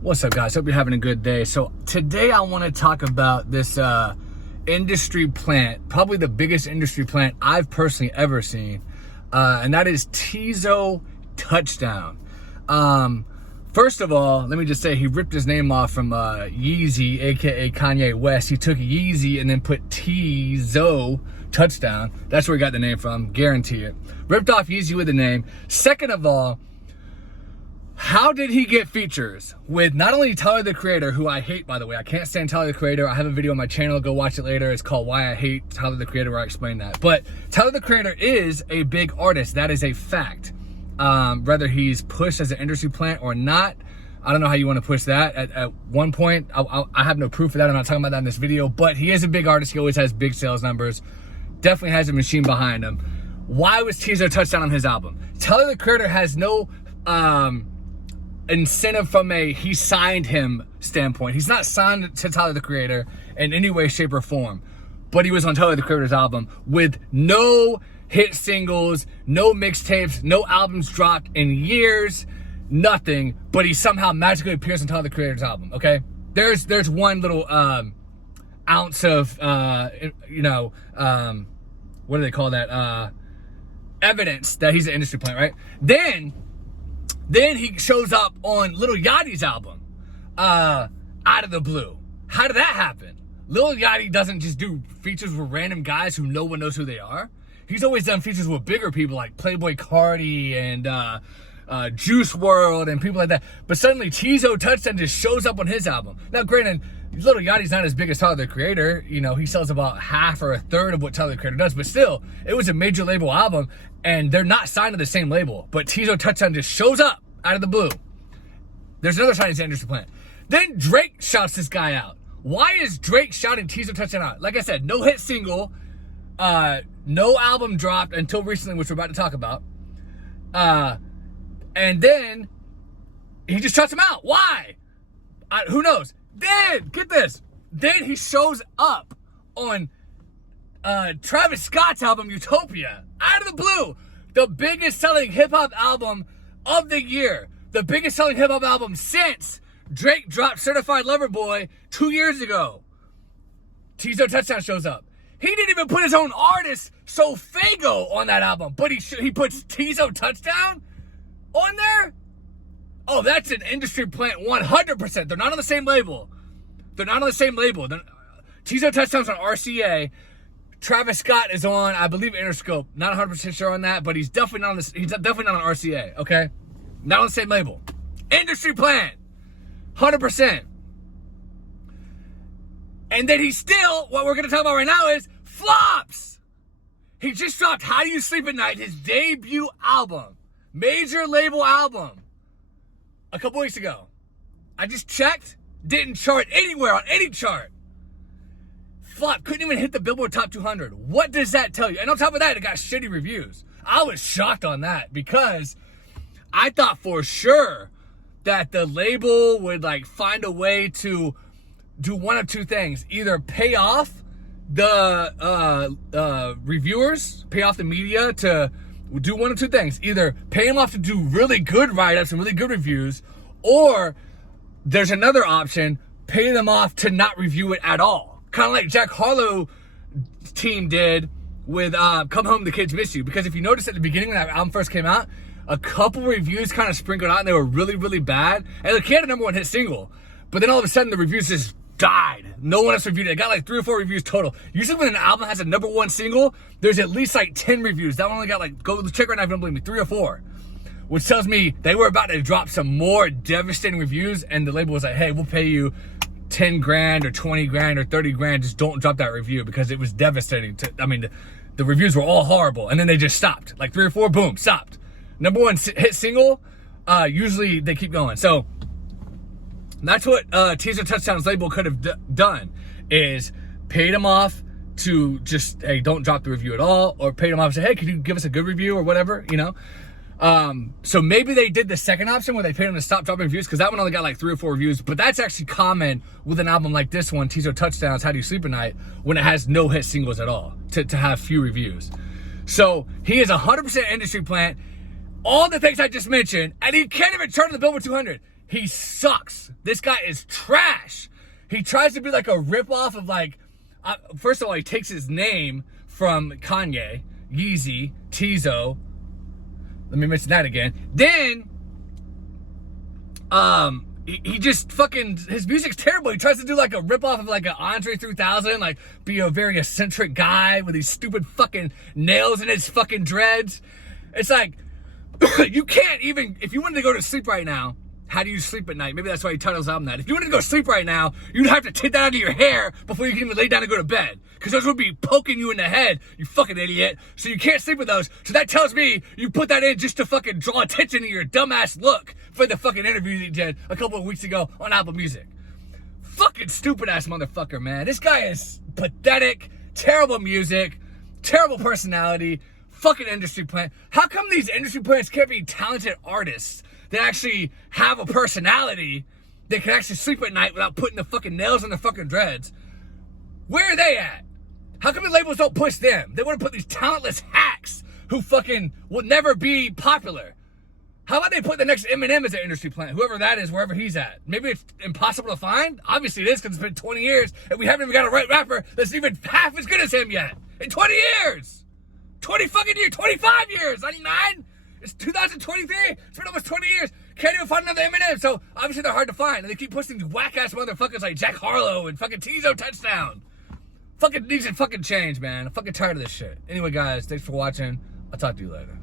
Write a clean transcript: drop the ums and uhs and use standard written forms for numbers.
What's up, guys? Hope you're having a good day. So today I want to talk about this industry plant, probably the biggest industry plant I've personally ever seen, and that is Teezo Touchdown. First of all, let me just say he ripped his name off from Yeezy, aka Kanye West. He took Yeezy and then put Teezo Touchdown. That's where he got the name from, guarantee it. Ripped off Yeezy with the name. Second of all, how did he get features with not only Tyler the Creator, who I hate, by the way. I can't stand Tyler the Creator. I have a video on my channel. Go watch it later. It's called Why I Hate Tyler the Creator, where I explain that. But Tyler the Creator is a big artist. That is a fact. Whether he's pushed as an industry plant or not, I don't know how you want to push that. At one point, I have no proof of that. I'm not talking about that in this video. But he is a big artist. He always has big sales numbers. Definitely has a machine behind him. Why was Teezo Touchdown on his album? Tyler the Creator has no incentive from a he signed him standpoint. He's not signed to Tyler the Creator in any way, shape, or form. But he was on Tyler the Creator's album with no hit singles, no mixtapes, no albums dropped in years, nothing. But he somehow magically appears on Tyler the Creator's album, okay? There's one little ounce of, what do they call that? Evidence that he's an industry plant, right? Then he shows up on Lil Yachty's album, out of the blue. How did that happen? Lil Yachty doesn't just do features with random guys who no one knows who they are. He's always done features with bigger people like Playboy Cardi and Juice WRLD and people like that. But suddenly Teezo Touchdown just shows up on his album. Now, granted, Lil Yachty's not as big as Tyler the Creator. You know, he sells about half or a third of what Tyler the Creator does. But still, it was a major label album, and they're not signed to the same label. But Teezo Touchdown just shows up out of the blue. There's another sign he's an industry plant. Then Drake shouts this guy out. Why is Drake shouting Teezo Touchdown out? Like I said, no hit single, no album dropped until recently, which we're about to talk about. And then he just shuts him out. Why? Who knows? Then, get this. Then he shows up on Travis Scott's album, Utopia. Out of the blue. The biggest selling hip-hop album of the year. The biggest selling hip-hop album since Drake dropped Certified Lover Boy 2 years ago. Teezo Touchdown shows up. He didn't even put his own artist, Sofago, on that album. But he puts Teezo Touchdown on there? Oh, that's an industry plant 100%. They're not on the same label. Teezo Touchdown's on RCA. Travis Scott is on, I believe, Interscope. Not 100% sure on that, but he's definitely not on this. He's definitely not on RCA. Okay, not on the same label. Industry plant, 100%. And then he still, what we're gonna talk about right now is flops. He just dropped "How Do You Sleep at Night," his debut album, major label album, a couple weeks ago. I just checked, didn't chart anywhere on any chart. Flop, couldn't even hit the Billboard Top 200. What does that tell you? And on top of that, it got shitty reviews. I was shocked on that because I thought for sure that the label would like find a way to do one of two things. Either pay off the reviewers, pay off the media to do one of two things. Either pay them off to do really good write-ups and really good reviews, or there's another option, pay them off to not review it at all. Kind of like Jack Harlow's team did with Come Home, the Kids Miss You. Because if you notice at the beginning when that album first came out, a couple reviews kind of sprinkled out and they were really, really bad. And look, he had a #1 hit single. But then all of a sudden the reviews just died. No one else reviewed it. It got like 3 or 4 reviews total. Usually when an album has a #1 single, there's at least like 10 reviews. That one only got like, go check right now if you don't believe me, 3 or 4. Which tells me they were about to drop some more devastating reviews and the label was like, hey, we'll pay you 10 grand or 20 grand or 30 grand, just don't drop that review because it was devastating. The reviews were all horrible and then they just stopped. Like 3 or 4, boom, stopped. #1 hit single, usually they keep going. So that's what Teezo Touchdown's label could have done, is paid him off to just, hey, don't drop the review at all, or paid him off and say, hey, could you give us a good review or whatever, you know? So maybe they did the second option where they paid him to stop dropping reviews, because that one only got like 3 or 4 reviews. But that's actually common with an album like this one, Teezo Touchdowns, How Do You Sleep at Night, when it has no hit singles at all, to have few reviews. So he is 100% industry plant, all the things I just mentioned, and he can't even chart on the Billboard 200. He sucks. This guy is trash. He tries to be like a ripoff of like, first of all, he takes his name from Kanye, Yeezy, Teezo. Let me mention that again. Then, he just fucking, his music's terrible. He tries to do like a ripoff of like an Andre 3000, like be a very eccentric guy with these stupid fucking nails in his fucking dreads. It's like, you can't even, if you wanted to go to sleep right now, how do you sleep at night? Maybe that's why he titled his album that. If you wanted to go to sleep right now, you'd have to take that out of your hair before you can even lay down and go to bed. Because those would be poking you in the head, you fucking idiot. So you can't sleep with those. So that tells me you put that in just to fucking draw attention to your dumbass look for the fucking interview that you did a couple of weeks ago on Apple Music. Fucking stupid ass motherfucker, man. This guy is pathetic, terrible music, terrible personality, fucking industry plant. How come these industry plants can't be talented artists that actually have a personality that can actually sleep at night without putting the fucking nails in their fucking dreads? Where are they at? How come the labels don't push them? They want to put these talentless hacks who fucking will never be popular. How about they put the next Eminem as an industry plant? Whoever that is, wherever he's at. Maybe it's impossible to find? Obviously it is, because it's been 20 years and we haven't even got a right rapper that's even half as good as him yet. In 20 years! 20 fucking years, 25 years, 99? It's 2023. It's been almost 20 years. Can't even find another Eminem. So obviously they're hard to find. And they keep pushing these whack-ass motherfuckers like Jack Harlow and fucking Teezo touchdown. Fucking needs to fucking change, man. I'm fucking tired of this shit. Anyway, guys, thanks for watching. I'll talk to you later.